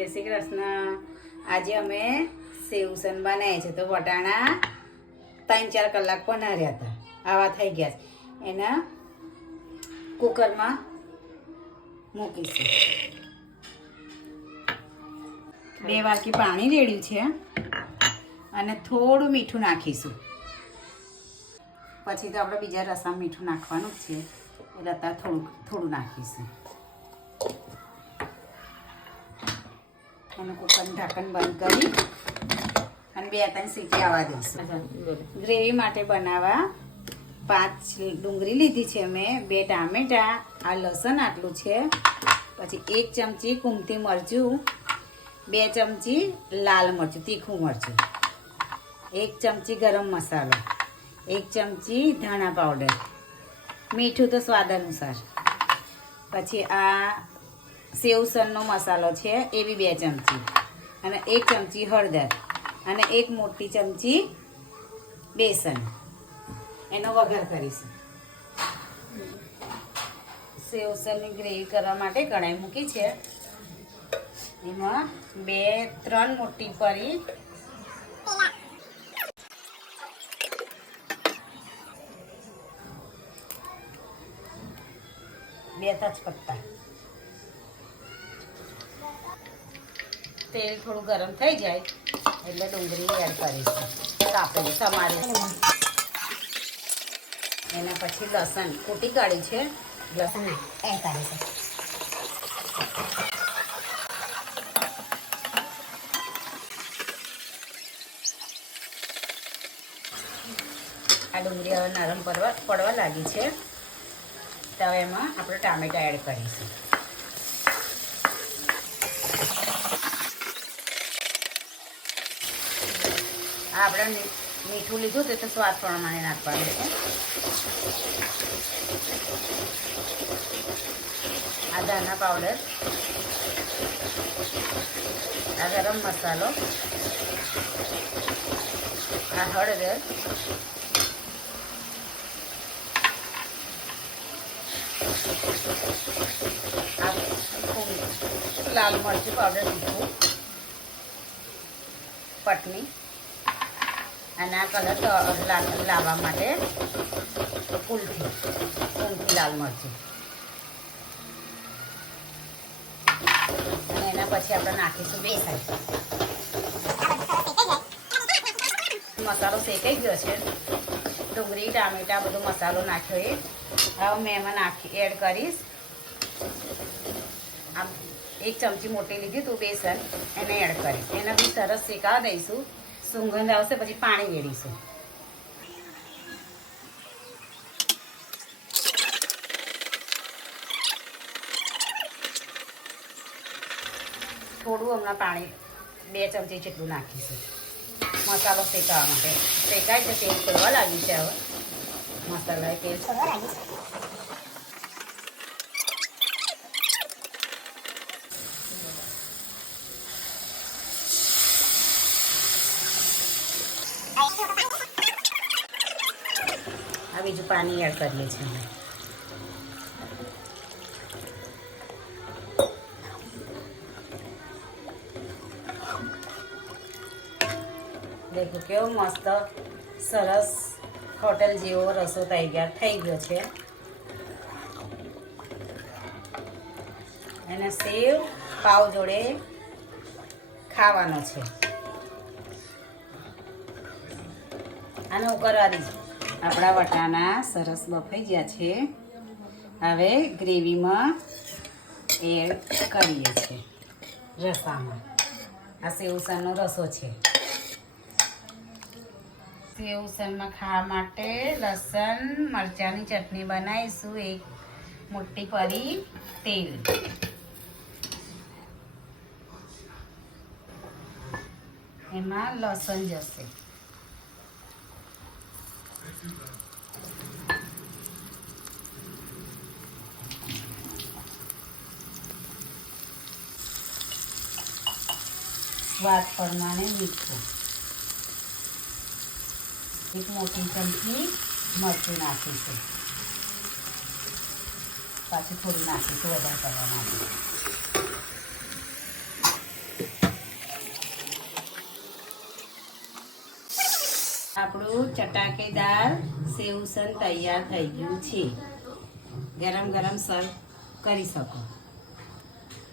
જય શ્રી કૃષ્ણ. આજે અમે સેવસન બનાવીએ છીએ. તો વટાણા 3-4 કલાક પનાર્યા હતા, આવા થઈ ગયા છે. એના કુકરમાં મૂકીશું. 2 વાટકી પાણી રેડ્યું છે અને થોડું મીઠું નાખીશું. પછી તો આપણે બીજા રસામાં મીઠું નાખવાનું જ છે, એટલે અત્યારે થોડું નાખીશું. એનું કુકરનું ઢાંકણ બંધ કરી અને 2-3 સીટી આવવા દઈશું. ગ્રેવી માટે બનાવવા 5 ડુંગળી લીધી છે મેં, 2 ટામેટા, આ લસણ આટલું છે, પછી 1 ચમચી કુમતી મરચું, 2 ચમચી લાલ મરચું તીખું મરચું, 1 ચમચી ગરમ મસાલો, 1 ચમચી ધાણા પાવડર, મીઠું તો સ્વાદ અનુસાર. પછી આ સેવસનનો મસાલો છે એ બી 2 ચમચી, અને 1 ચમચી હળદર, અને 1 મોટી ચમચી બેસન. એનો વઘાર કરીશું. સેવસનની ગ્રેવી કરવા માટે કઢાઈ મૂકી છે. એમાં 2-3 મોટી પરી બે તેજપત્તા. તેલ થોડું ગરમ થઈ જાય એટલે ડુંગળી એડ કરીશું, કાપેલી સમારીશું. એના પછી લસણ કૂટી કાઢ્યું છે, લસણ એડ કરીશું. આ ડુંગળી હવે નરમ પડવા લાગી છે, તો હવે એમાં આપણે ટામેટા એડ કરીશું. આપણે મીઠું લીધું તો સ્વાદ પ્રમાણે નાખવાનું છે. આ ધાણા પાવડર, આ ગરમ મસાલો, આ હળદર, આ લાલ મરચું પાવડર તીખું, પટની, અને આ કલર લાવવા માટે કુલથી લાલ મરચું. અને એના પછી આપણે નાખીશું બેસન. મસાલો શેકાઈ ગયો છે, ડુંગળી ટામેટા બધો મસાલો નાખ્યો એ હવે મેં એમાં એડ કરીશ. આમ 1 ચમચી મોટી લીધી તું બેસન, એને એડ કરીશ. એને બી સરસ શેકાવા દઈશું. સુગંધ આવશે પછી પાણી રેડીશું. થોડું હમણાં પાણી 2 ચમચી જેટલું નાખીશું મસાલો શેકાવા માટે. શેકાય છે, તેલ છોડવા લાગ્યું છે. હવે મસાલા તેલ છોડવા લાગ્યું છે. આ બીજું પાણી એડ કરીએ છીએ. દેખો કેવો મસ્ત સરસ હોટલ જેવો રસો તૈયાર થઈ ગયો છે. એને સેવ પાવ જોડે ખાવાનો છે. આને ઉકળવા દીધું. આપણા વટાણા સરસ બફાઈ ગયા છે. હવે ગ્રેવીમાં એડ કરીએ છીએ રસામાં. આ સેવસનનો રસો છે. સેવસનમાં ખાવા માટે લસણ મરચાંની ચટણી બનાવીશું. 1 મોટી પરી તેલ, એમાં લસણ જશે. સ્વાદ પ્રમાણે મીઠું, 1 મોટી ચમચી મરચું નાખીશું. પાછું થોડું નાખીશું વધારે કરવા માટે. આપણું ચટાકેદાર સેવસન તૈયાર થઈ ગયું છે. ગરમ ગરમ સર્વ કરી શકો.